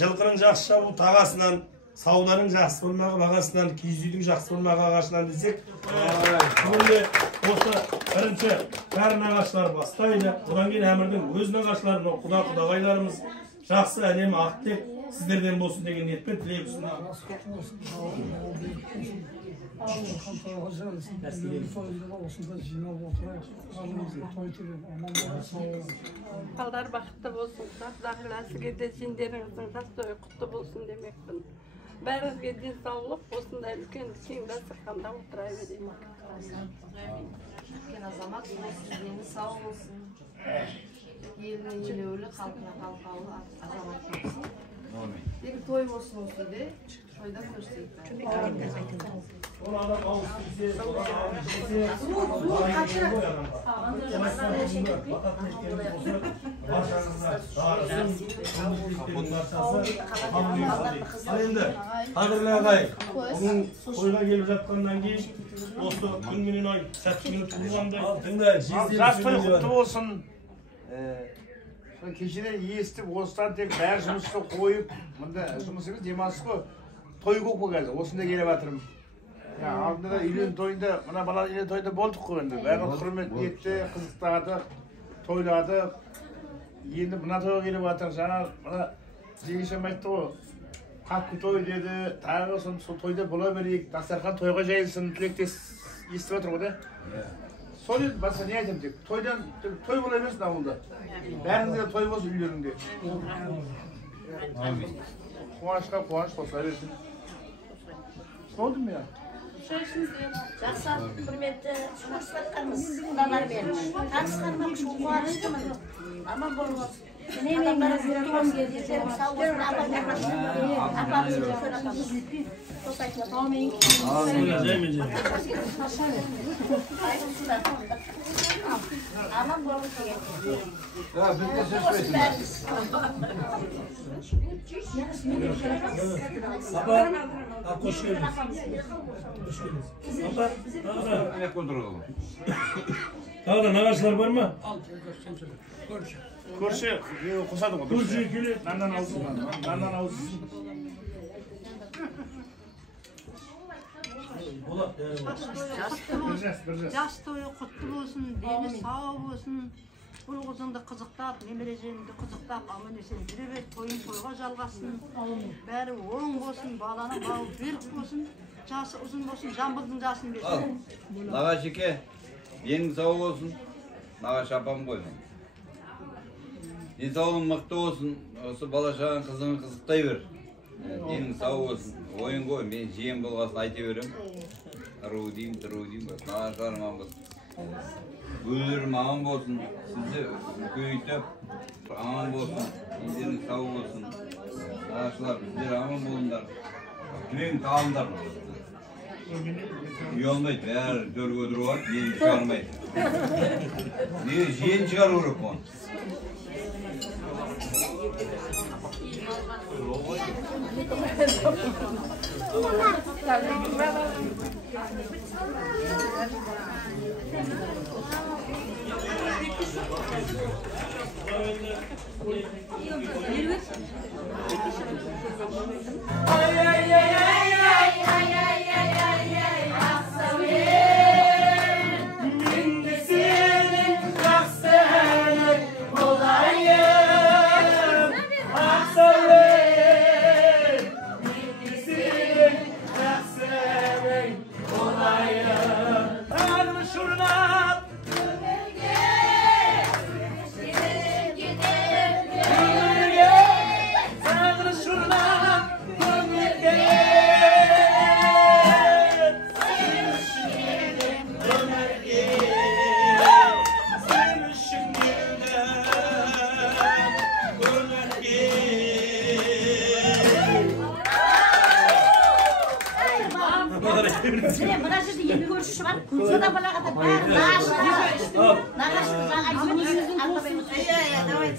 жылқының жақсы шабу тағасынан, сауданың жақсы болмағы бағасынан, киіз үйдің жақсы болмағы ағашынан десек, бүгінде осы бірінші бәрін ағашлар бастайды. Бұдан кейін әмірдің өзінің ағашларын құда-құдағайларымыз жақсы әлем ақтеп сіздерден болсын деген ниетпен тілейміз. Балдар бақытты болсын, құдағиласыға де сендеріңіздің жас тойы құтты болсын демекпін. Бәріңізге денсаулық, осындай үлкен кең дастарханда отыра берейін. Үлкен азамат болсын, дені сау болсын, еліне елеулі, халқына қалқаулы азамат болсын. Тек той болсын осы үйде, тойда көрсейді. Енді қадірлі ағай, оның тойға келіп жатқаннан кейін осы күн менен ай сәттілік туғандай жас той құтты болсын. Кешеден естіп, осыдан тек бәрі жұмысты қойып, мұнда жұмыс емес, демалыс қой, той көп қой қазір, осында келіп жатырмын. Алдында да үйлен тойында, мына баланың үйлен тойында болдық қой енді. Бәрін құрмет етті, қызықтадық, тойладық. Енді мына тойға келіп жатыр, жаңа мына жеңешем айтты ғой, қапқы той деді, тағы сол тойда бола берейік, дастархан тойға жайылсын, тілектес естіп отыр ғой да. Сол енді басқа не айтамын тек, тойдан, той бола берсін ауылда. Бәріңде той болсын үйлеріңде. Қуанышқа қуаныш қосыла берсін. Болды ма я? Жақсы құрметті жұмысшыларымыз, құдалармен танысқаныма қуаныштымын. Аман болыңыз. Адамдар өткен кездерің сау болсын, апамыз аман болыңыз деген. Қош келдіңіз. Тағы нағашылар бар ма? Көрші қосады ғой. Көрші келеді. Наннан ауызын. Жас тойы құтты болсын, дені сау болсын. Бұл қызыңды қызықтап, немережеңді қызықтап, аман есен жүре бер, тойын тойға жалғасын. Бәрі оң болсын, баланың бауы берік болсын, жасы ұзын болсын, жамбылдың жасын берсін. Нағаш еке, денің сау болсын, нағаш апам ғой мен. Денсаулығың мықты болсын, осы бала-шағаң қызыңын қызықтай бер. Денің сау болсын, ойын ғой, мен жиен болғасын айта берем. Ыру деймін, нағаштарым аман болсын. Бөлерім аман болсын, сізді көйтіп, аман болсын, ендерің сау болсын. Нағашылар, сіздер аман болыңдар. Тілең талындар. Uyalmaydı, eğer dörgödürü var, yeni çıkarmaydı. Yeni çıkarırız onu.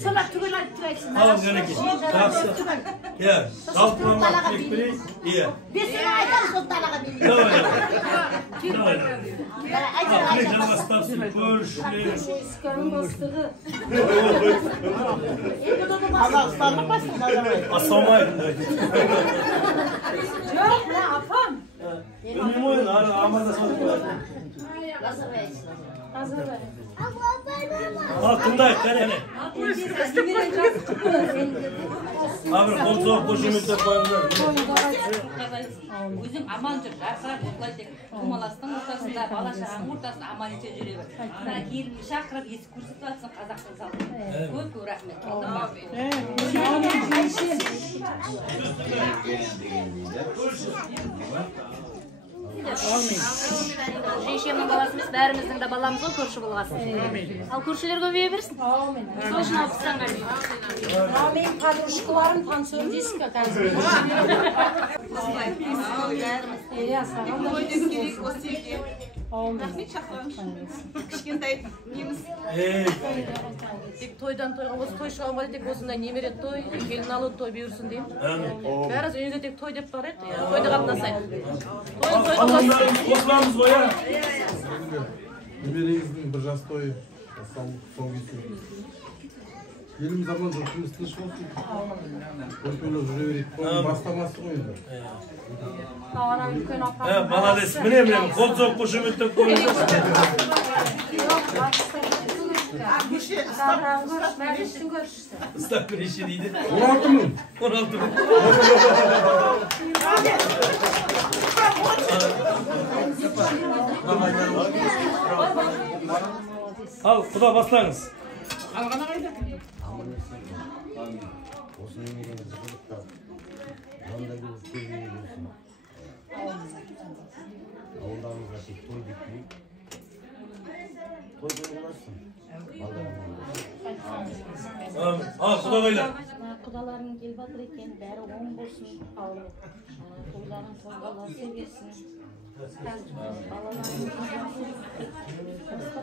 solar tugul aytib aytsin. Al gerek. Yaxshi. Ya, saltlamak bekbili. Iya. Biz sana aytamiz o talaga bilin. Давай. Давай. Aytamiz. Akli жалғастырсын, көршілер. Eskörün bastığı. Қазақстанның басында да. Ассаламайкум. Yok ne apam. Bilmiyorum oyun, amandasmadık var. Hazır ver. Al tındayık, gel Abi, kol soğuk koşu müddet koyunlar. Өзің аман жүр, жарқырап осылай тек тумаластың ортасында, бала шағаның ортасында аман ете жүре бер. Мына келінді шақырып есік көрсетіп жатсың қазақтың салтын. Көп рахмет. Жейшемнің баласымыз бәріміздің де баламыз ғой, көрші болғасын. Ал көршілер көбейе берсін. Сол үшін алпыстан Amin kadroşkularım tansiyon diska қазір. Ya sağlam da Кішкентай неміз тек тойдан тойға осы той шығамға тек осындай немере той, келін алу той бұйырсын деймін. Бәрі үйге тек той деп бар еді, тойды қатынасайын. Осыларымыз ғой, я. Немереңіздің бір жас тойы, сол кезде. Еліміз аман жұртымыз тыныш болсын. Тойлап жүре берейік. Оның бастамасы ғой енді. Молодец. Міне, қол соқ қошы мүттіп қойыңыз. Ұстап бірінші дейді. 16 мың. 16 мың. Ал, құда бастаңыз. Қалғана қайда? Осы немереңіз қызықта жанда келіп көбейе берсін. Ауылдарымызға тек той бітпейік. Той болмасын. Ал, құда қайда? Құдаларың келіп жатыр екен, бәрі оң болсын. Тойларың тойласа берсін. Балаларың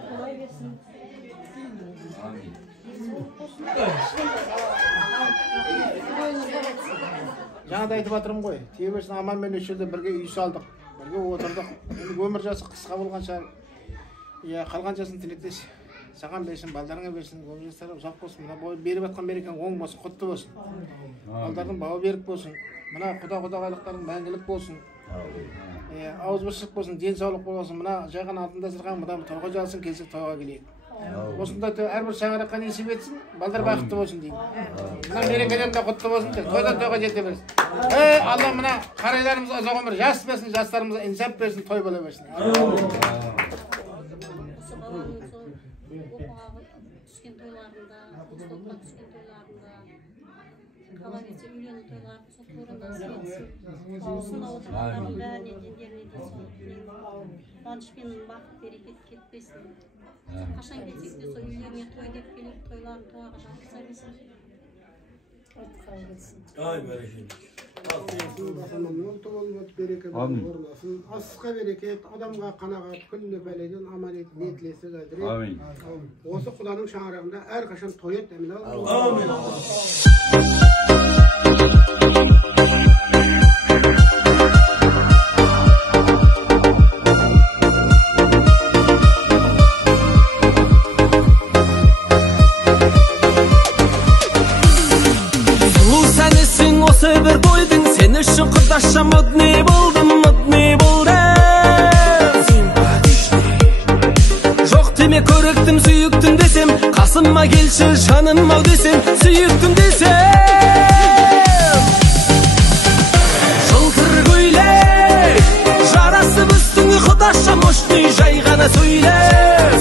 қолай берсін. Жаңа да айтып жатырмын ғой, теберсін аманмен осы жерде бірге үй салдық, бірге отырдық. Өмір жасы қысқа болған шығар. Қалған жасын тілектес. Саған берсін, балдарыңа берсін, өмір жастары ұзақ болсын. Мына беріп жатқан берекен оң болсын, құтты болсын. Балдардың бауы берік болсын. Мына құда-құдағайлықтардың мәңгілік болсын. Ауызбіршілік болсын, денсаулық болсын. Мына жайған алтын дастархан мына тойға жалсын, келсек тойға келейік. Осындай әрбір шаңыраққа несіп етсін, балдар бақытты болсын деймін. Мына мерекелерінде құтты болсын, тойдан тойға жете берсін. Алла мына қарайларымызға ұзақ өмір жас берсін, жастарымызға инсап берсін, той бола берсін. түскен тойларында, ұстотқа түскен тойларында, қала кетсе үйлену тойларын сол торына сенсін. Осында отырғандардың бәріне дендеріне де сол қуанышпен бақыт берекет кетпесін. Қашан кетсек те сол үйлеріне той деп келіп, тойларын тойға жатқыза берсін. Ай, бәрекелді. Асысқа берекет, адамға қанағат, күніне бәледен аман ет, ниетлесі қадірет. Осы құданың шаңырағында әрқашан той ет, әмін ал. Амин. Bir toydun sen üçün құдаша модный болдым. Жоқ деме көріктім, сүйіктім десем, қасыма келші жаным ау десем, сүйіктім десем. Жылтыр көйлек жарасып үстіңі құдаша мощный, жай ғана сөйлеп.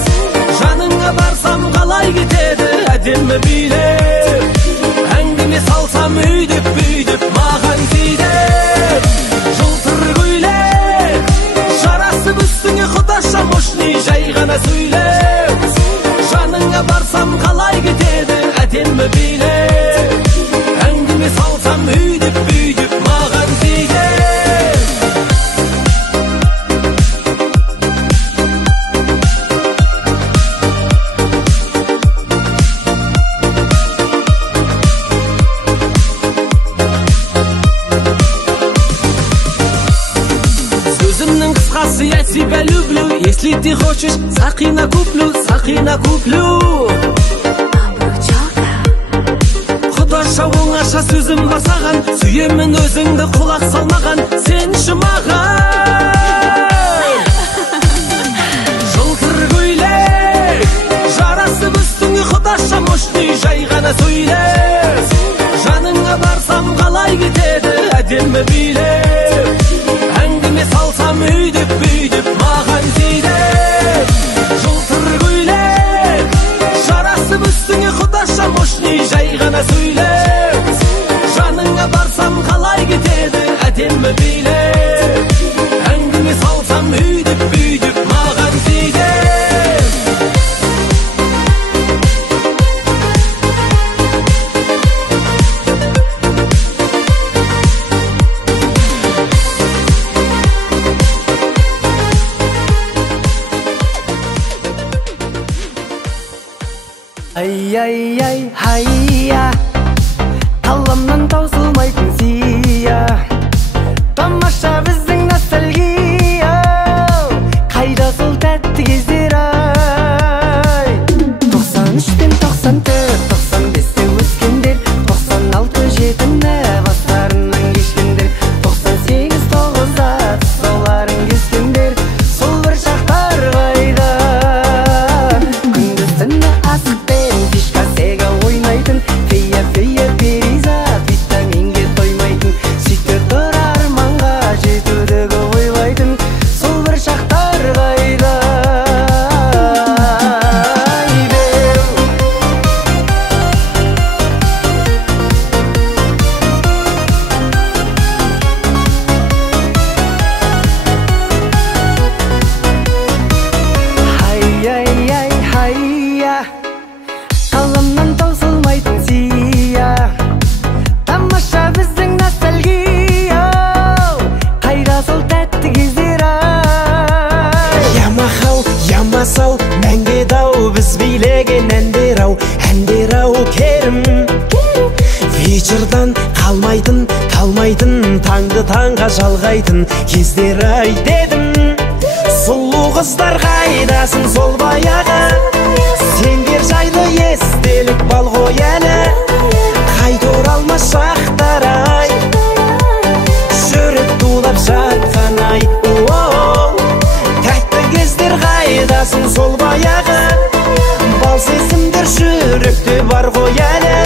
Жаныңа барсам қалай кетеді әдемі билеп. Әңгіме салсам үйдіп маған тиді. Жылтыр көйлек жарасып үстіңе құдаша мощный, жай ғана сөйлеп. Жаныңа барсам қалай кетеді әдемі билеп. Әңгіме салсам үйдіп маған тиді. Если ты хочешь, Сақина куплю. Құдаша оңаша сөзім бар саған, сүйемін өзіңді құлақ салмаған, сен шымаған. Жылтыр көйлек, жарасып үстіңе құдаша мощный, жай ғана сөйлес. Жаныңа барсам қалай кетеді әдемі билеп. Әңгіме салсам өйдіп маған тиді. Жылтыр көйлек, жарасып үстіңе құдаша мощный, жай ғана сөйлес. Жаныңа барсам қалай кетеді әдемі билеп. Әңгіме салсам өйдіп маған тиді. Ай, хайя, қаламнан таусылмайтын сия. Тамаша біздің ностальгия, қайда сол тәтті кездер ай. 93-тен 94, 95-те өскендер, 96-7-ні бастарынан кешкендер, 98-9-да соларын кескендер, сол бір шақтар қайда. Күндіз түні асықпен дискотека ойнайтын, фея перизат витаминге тоймайтын, сөйтіп тұр арманға жетудегі ойлайтын, сол бір шақтар қайда. Хайя, қаламнан таусылмайтын сия. Тамаша біздің ностальгия, қайда сол тәтті кездер ай. Ямасау, мәңге дау, біз билеген әндер ау керім. Вечердан қалмайтын, таңды таңға жалғайтын кездер ай дедім. Сұлу қыздар қайдасын сол баяғы, сендер жайлы естелік бал ғой әлі. Қайта оралмас шақтар ай, жүрек тулап жатқан ай. Тәтті кездер қайдасын сол баяғы, бал сезімдер жүректе бар ғой әлі.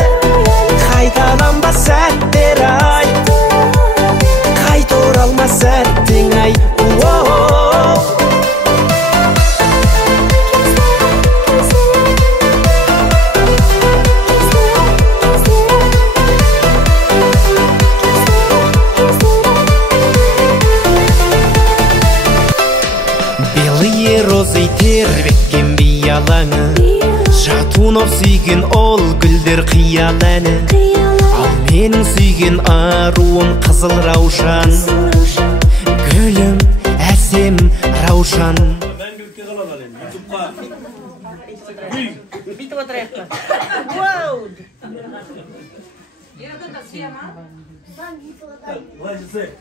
Қайталанбас сәттер ай, қайта оралмас сәттің ай. Белые розы тербеткен биялаңы, жатунов сүйген ол гүлдер қиял әні. Ал менің сүйген аруым қызыл раушан, гүлім әсем раушан. Мәңгілікке қаладан енді, ютубқа Бүйтіп отырайық па? Былай жасайық.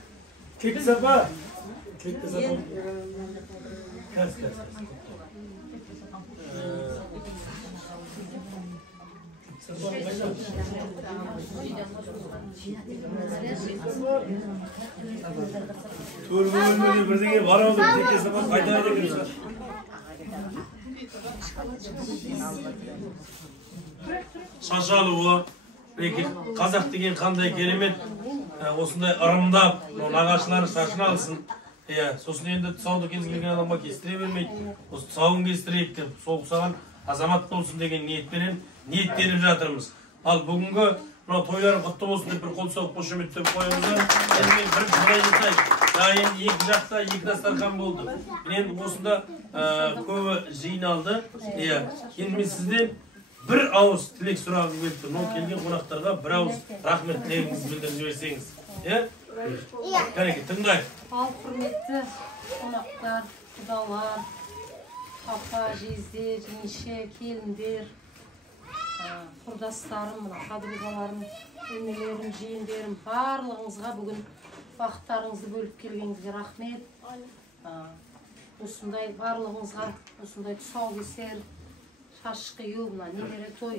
Кекті сапа. Кәз. Төр бөлмеде бірдеңе бар ау деп кекті сапа қайта береміз. Шашалуы, қазақ деген қандай керемет, осындай ырымдап, нағашылары шашын алсын. Сосын енді тұсауды кез келген адамға кестіре бермейді. Осы тұсауын кестірейік деп, сол саған азамат болсын деген ниеттеніп жатырмыз. Ал бүгінгі тойлар құтты болсын деп бір қол соғып қошеметтеп қойыңыздар. Енді мен бірінші қалай жасайын. Енді екі жақта екі дастархан болды. Енді осында көбі жиналды. Енді мен сізден бір ауыз тілек сұрағым келіп тұр. Келген қонақтарға бір ауыз рахмет тілегіңізді білдіріп жіберсеңіз. Кәнеке, тыңдайық. Ал құрметті қонақтар, құдалар, папа, жезде, жеңше, келіндер, құрдастарым, қадырбаларым, енелерім, жиендерім, барлығыңызға бүгін уақыттарыңызды бөліп келгеніңізге рахмет. осындай барлығыңызға осындай тұсаукесер, шаш қию, мына немере той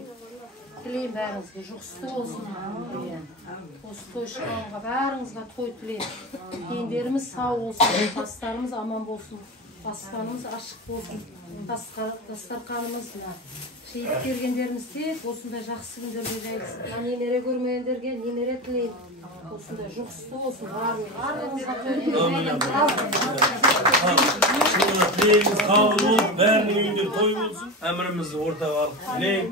тілеймін бәріңізге, жұғысты болсын. Осы той шығуға бәріңізге той тілеймін. Ендеріміз сау болсын, тастарымыз аман болсын, басқанымыз ашық болсын, дастарқанымыз шейіт келгендеріміз тек осындай жақсы күндерге жайылсын. Немере көрмегендерге немере тілеймін. Осындай жұғысты болсын, барлығыңызға той тілеймін. Тілейміз қабыл болып, бәрінің үйінде той болсын. Әмірімізді ортаға алып тілеймін.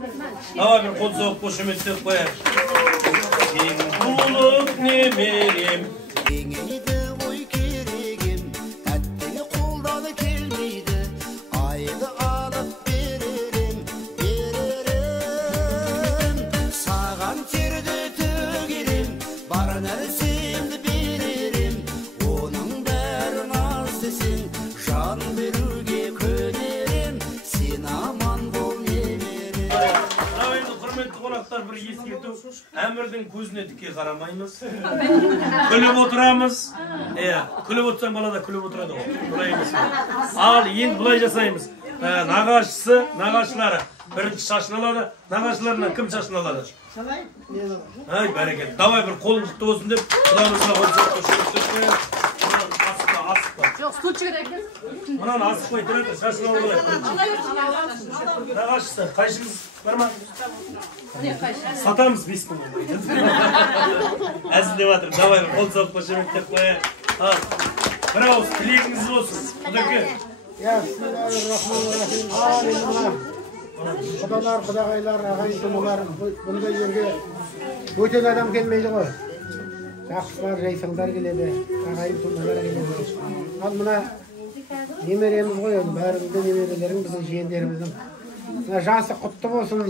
Аға бір қол соғып қошеметтеп қояйық. Сенің болып немерем. Еңейді ой керегем, әттені қолданы келмейді, айды алып беререм. Саған терді төгерем, бар нәрсемді беререм. Оның бәрін аз десең, жан беруге көнерем. Сен аман бол немерем. Құрметті қонақтар, бір ескерту. Әмірдің көзіне тіке қарамаймыз. Күліп отырамыз. Күліп отырсаң бала да күліп отырады ғой. Ал енді бұлай жасаймыз. Нағашысы, нағашылары бірінші шашын алады. Нағашыларынан кім шашын алады? Ай, бәрекелді. Давай бір қолың жұқты болсын деп, құдамызға қойып асықпа. Жоқ, стульчик әкел. Мұнан асықпай тұрады, шашын алып. Нағашысы, қайшыңыз бар ма? Сатамыз 5 мың. Әзілдеп жатыр. Давай бір қол соғып қошеметтеп қояйық. Бір ауыз тілегіңіз болсын. Құдеке. Құдалар, құдағайлар, ағайын тумалар, бұндай жерге бөтен адам келмейді ғой. Жақсылар, жайсаңдар келеді, ағайын тумалар келеді. Ал мына немереміз ғой, бәрімізді немерелерің, біздің жиендеріміздің. Жасы құтты болсын,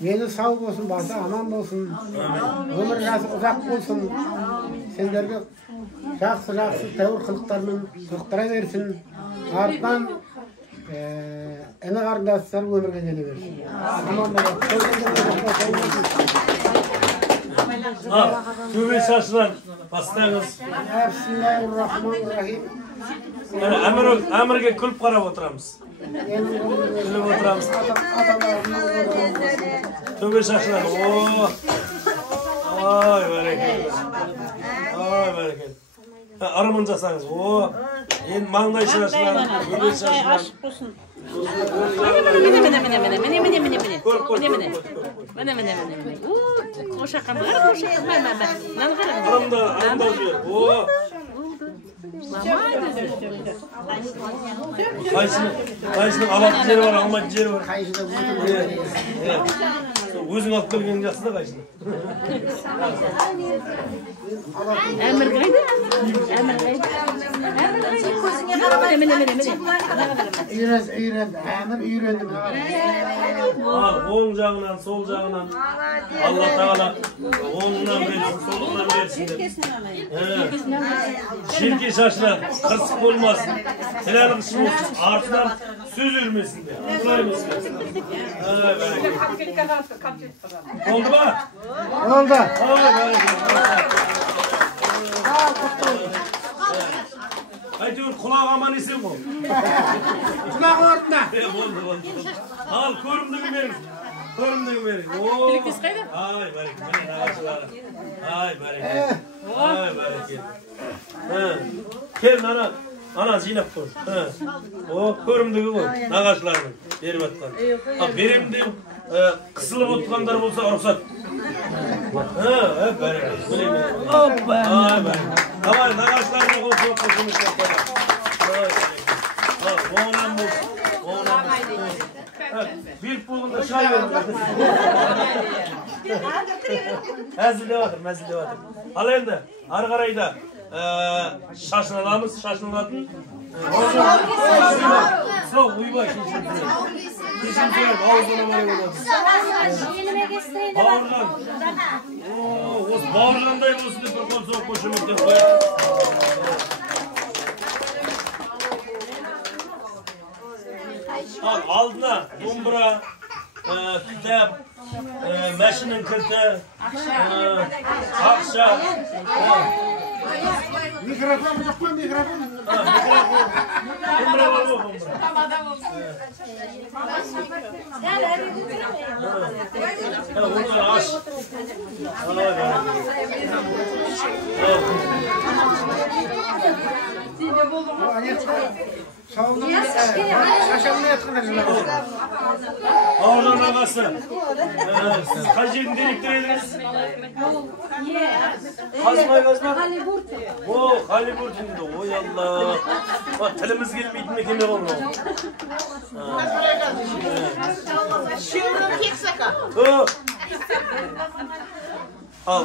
мені сау болсын, басы аман болсын, өмір жасы ұзақ болсын, сендерге жақсы тәуір қылықтармен қылықтыра берсін, артынан іні қарындастар өмірге келе берсін. Аман Төбе шашынан бастаңыз. Бисмиллахир-рахманир-рахим. Әмірге күліп қарап отырамыз. Күліп отырамыз. Төбе шашынан. Ой, бәрекелді. Ой, бәрекелді. Ырымын жасаңыз. Енді маңдай шашынан, төбе шашынан. Қайсының алатын жері бар, алмайтын жері бар. Өзің алып келген жақсы да қайсының. Әмір қайда? Әмір қайда? Әмір үйренді. Оң жағынан, сол жағынан Алла тағала оңынан берсін, солынан берсін деп. Шерке шашынан қырсық болмасын, тіләлік үшін артынан сөз өрмесін де. Oldu mu? Oldu. Aytıyor kulağım aman isim bu. Kulağım ortuna. Oldu. Al körümdüğü verin. Körümdüğü verin. Birikis kaydı? Ay barik. Ay barik. Ay barik. Gel ana. Ana Zeynep koy. O körümdüğü koy. Nağaçlarının. Berip atkan. Benim de kısılıp oturanlar olsa ruhsat. Hoppa. Tamam, nağaçlarına koşup yapalım. Oğlan bu. Bir pulunda çay verin. Mezilde vardır. Alayım da, argarayı da şaşın alamız, şaşın alalım. Soğuk, uyuma şimdi. Şimdi söyleyeyim, ağzına var ya. Bağırlan. Bağırlan da olsun diye bir kol soğuk koşumak diye koyalım. Aldına dombra, kitap, meşinin kırtı, akşa, Mikrofon yok mu mikrofon? Ağırdan ağası. Siz kaç yerin deliktirdiniz? Kazmay. O Haliburtin'de. Oy Allah. Bak telimiz gelmeydi mi kime oldu? Şiyorum tek saka. Al.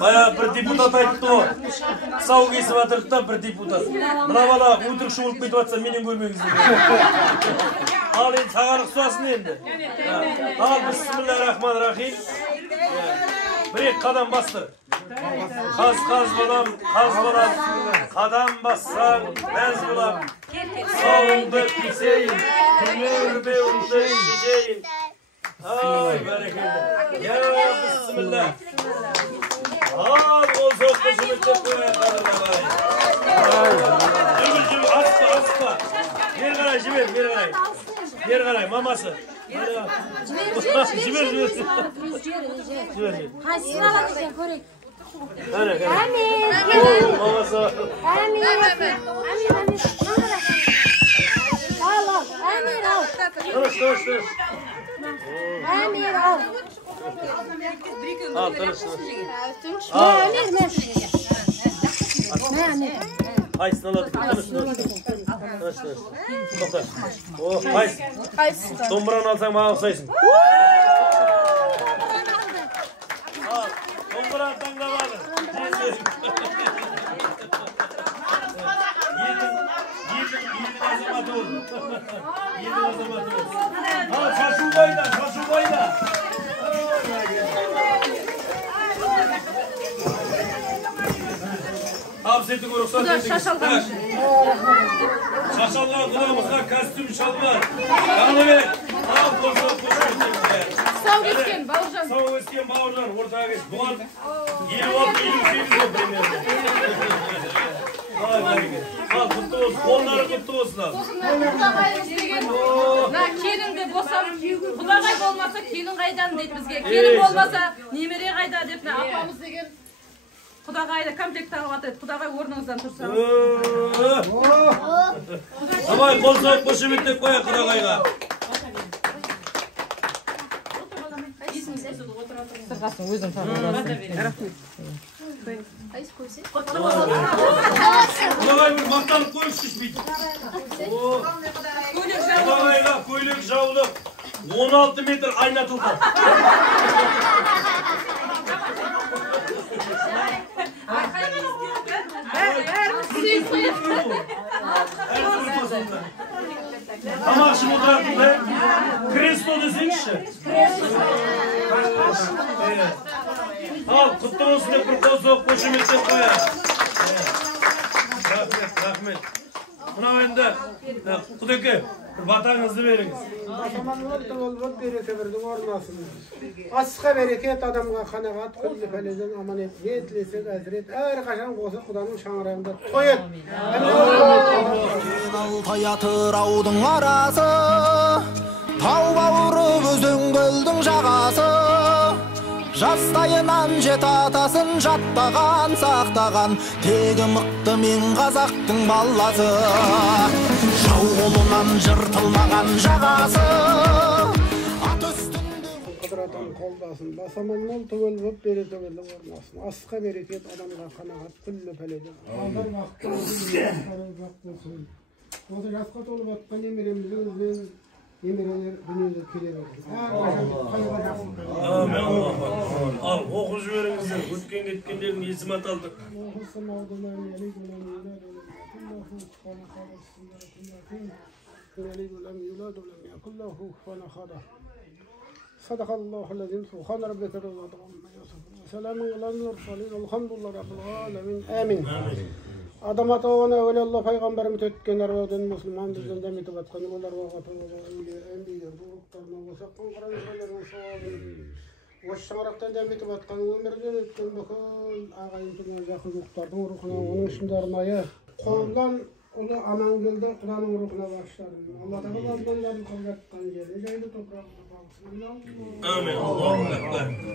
Baya bir депутат айтты ғой. Сау кесіп жатырды да бір депутат. Мына бала өтірікші болып кетіп жатса менен көрмеңіздер. Ал енді саған ұқсасын енді. Ал бисмиллахир-рахманир-рахим. Бір-екі қадам бастыр. Қаз балам, қадам бассаң, мәз болам. Сауыңды кесейін, күнербеуіңді шешейін. Ay bereketli. Ya bismillah. Al o sokuşu bitti koya kadar. Cıvır asla. Yer garay maması. Cıvır. Kaysını alacağım korek. Hani. Maması. Al. Amir al. Dur. Amir al. Al, tanış. Amir. Kaysını alalım. Tanış. Topla. Oh, kays. Domburanı alsan bana olsaysın. Al. Domburanı tanglamalı. Yedin azamatı oldu. Al şaşu boyda. Abi seti koruksan seti. Şaşallar kulağımızda kostüm çalma. Yanına ver. Al koşu. Sağ geçken Baujan. Ortaya geç. Buğan 26-28 yok premierde. Ay bereket. Al kutlu olsun. Onları kutlu olsun abi. Kelin de bosam, Kudagay olmasa kelin qaydan deydi bizge. Kelin olmasa nemere qayda dep apamız degen Kudagayda komplekt tağып atadi. Kudagay орныңыздан tursa. Давай қол соғып қошеметтеп қояйық Kudagayға. Сырғасын өзің тағып. Kudagay bir mақтанып қойып шешпейді. Kudagayға көйлек жаулық 16 метр айнатылды. Tamam şimdi oturalım da Kresto desengişi. Al kutlu olsun hep bir kol soğuk koşumetten koyar. Rahmet. Buna ben de Kudaki vatanınızı veriniz. Basamanlar bereke verdim ormasın. Asqa bereket adamga qanaat kulli faleden amanet yetlese hazret her qaşan qosa Xudanın şаңырағында toyat. Тайатыр аудың арасы, тау бауыры өзен көлдің жағасы. Жастайынан жет атасын жаттаған, сақтаған, тегі мықты мен қазақтың баласы. Жау қолынан жыртылмаған жағасы. Qudratın қолдасын, басаманнан түгел боп бере түгел орнасын. Асқа берекет адамға қанағат күллі пәледе. Алдар вақытта болсын. Осы жасқа толып атқан немереміздің немерелер дүниеге келе берді. Al оқып жіберіңіздер, өткен кеткендердің есім аталды. صدق الله العظيم سبحان ربك رب العزة عما يصفون وسلام على المرسلين والحمد لله رب العالمين آمين. Adam atağına öyle Allah peygamberimiz ötkenler ve Müslüman bizden de mitabat kanılar ve gatıllar ve enbiler duruklarına ve sakın karanlıklarına savabı Осы шаңырақтан дәметіп атқан өмірден өткен бүкіл ағайын туған жақын жұрттардың рухына, оның ішінде арнайы қолдан ұлы Амангелді құданың рухына бағыштадым. Алла тағала азғандарын қабыл еткен жері жайлы топырағына бағысын. Амин.